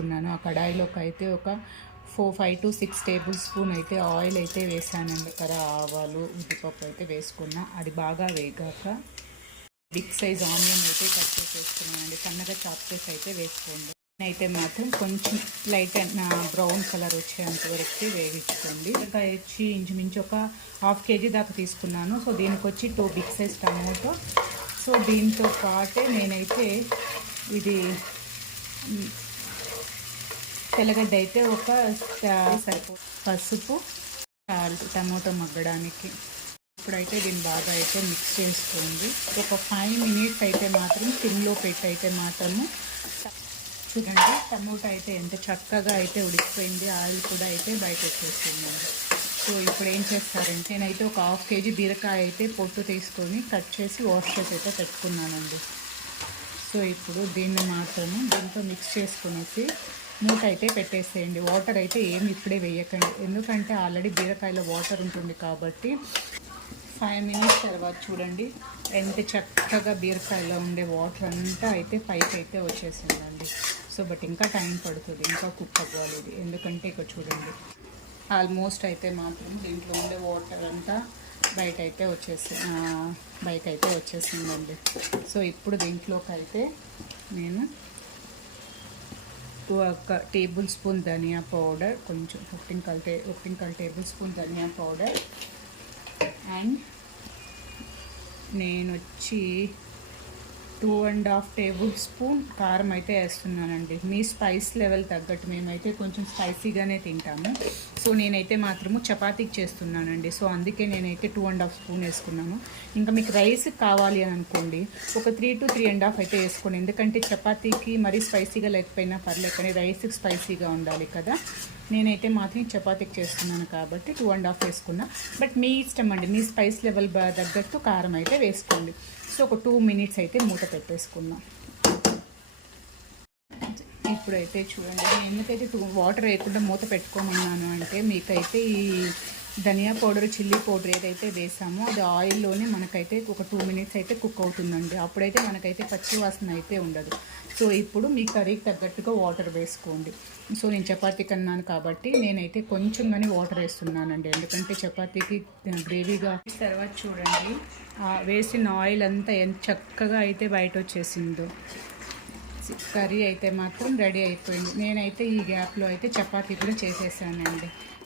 తీసుకున్నాను. ఆ కడాయిలోకి అయితే ఒక four five to six tablespoon అయితే ఆయిల్ అయితే వేసానండి. కదా ఆవాలు ఉద్దిపప్పు అయితే వేసుకున్నా. అది బాగా వేగాక బిగ్ సైజ్ ఆనియన్ అయితే కట్ చేసి వేసుకున్నానండి సన్నగా చాప్ చేసి అయితే వేసుకోండి. అయితే మాత్రం కొంచెం లైట్ నా బ్రౌన్ కలర్ వచ్చేంత వరకు వేగించుకోండి ఇంకా వచ్చి ఇంచుమించు ఒక హాఫ్ కేజీ దాకా తీసుకున్నాను. సో దీనికి వచ్చి two big size tomato. So దీంతో పాటే నేనైతే ఇది తెల్లగడ్డ అయితే ఒక సరిపో పసుపు సాల్ట్ టమాటో మగ్గడానికి. ఇప్పుడైతే దీన్ని బాగా అయితే మిక్స్ చేసుకోండి ఒక ఫైవ్ మినిట్స్ అయితే మాత్రం సిమ్లో పెట్టి అయితే మాత్రము చూడండి టమోటా అయితే ఎంత చక్కగా అయితే ఉడికిపోయింది ఆయిల్ కూడా అయితే బయట వచ్చేస్తుంది సో ఇప్పుడు ఏం చేస్తారంటే నేనైతే ఒక హాఫ్ కేజీ బీరకాయ అయితే పొట్టు తీసుకొని కట్ చేసి వాష్ చేసి అయితే పెట్టుకున్నానండి. సో ఇప్పుడు దీన్ని మాత్రము దీంతో మిక్స్ చేసుకునేసి మూట అయితే పెట్టేసేయండి. వాటర్ అయితే ఏమి ఇప్పుడే వేయకండి. ఎందుకంటే ఆల్రెడీ బీరకాయలో వాటర్ ఉంటుంది కాబట్టి ఫైవ్ మినిట్స్ తర్వాత చూడండి. ఎంత చక్కగా బీరకాయలో ఉండే వాటర్ అంతా అయితే పైకి అయితే వచ్చేసిందండి. సో బట్ ఇంకా టైం పడుతుంది. ఇంకా కుక్ అవ్వాలి ఎందుకంటే ఇక్కడ చూడండి. ఆల్మోస్ట్ అయితే మాత్రం దీంట్లో ఉండే వాటర్ అంతా బయట అయితే వచ్చేసి బయట అయితే వచ్చేసిందండి. సో ఇప్పుడు దీంట్లోకి అయితే నేను ఒక టేబుల్ స్పూన్ ధనియా పౌడర్ కొంచెం ఫిఫ్టీన్ కల్ టే ఫిఫ్టీన్ కల్ టేబుల్ స్పూన్ ధనియా పౌడర్. అండ్ నేను వచ్చి two and half tablespoon కారం అయితే వేస్తున్నానండి. మీ స్పైస్ లెవెల్ తగ్గట్టు మేమైతే కొంచెం స్పైసీగానే తింటాము. సో నేనైతే మాత్రము చపాతీకి చేస్తున్నానండి. సో అందుకే నేనైతే టూ అండ్ హాఫ్ స్పూన్ వేసుకున్నాను. ఇంకా మీకు రైస్ కావాలి అని అనుకోండి ఒక three to three and half అయితే వేసుకోండి. ఎందుకంటే చపాతీకి మరీ స్పైసీగా లేకపోయినా పర్లేదు కానీ రైస్కి స్పైసీగా ఉండాలి కదా. నేనైతే మాత్రం చపాతీకి చేస్తున్నాను కాబట్టి టూ అండ్ హాఫ్ వేసుకున్నా. బట్ మీ ఇష్టం అండి మీ స్పైస్ లెవెల్ దగ్గరతో తగ్గట్టు కారం అయితే వేసుకోండి. సో ఒక టూ మినిట్స్ అయితే మూత పెట్టేసుకుందాం. ఇప్పుడైతే చూడండి ఎందుకైతే వాటర్ వేయకుండా మూత పెట్టుకోమన్నాను అంటే మీకైతే ఈ ధనియా పౌడర్ చిల్లీ పౌడర్ ఏదైతే వేసామో అది ఆయిల్లోనే మనకైతే ఒక టూ మినిట్స్ అయితే కుక్ అవుతుందండి. అప్పుడైతే మనకైతే పచ్చి వాసన అయితే ఉండదు. సో ఇప్పుడు మీ కర్రీకి తగ్గట్టుగా వాటర్ వేసుకోండి. సో నేను చపాతీకి అన్నాను కాబట్టి నేనైతే కొంచెం కానీ వాటర్ వేస్తున్నానండి. ఎందుకంటే చపాతీకి గ్రేవీగా తర్వాత చూడండి వేసిన ఆయిల్ అంతా ఎంత చక్కగా అయితే బయట వచ్చేసిందో కర్రీ అయితే మాత్రం రెడీ అయిపోయింది. నేనైతే ఈ గ్యాప్లో అయితే చపాతీ కూడా చేసేసానండి.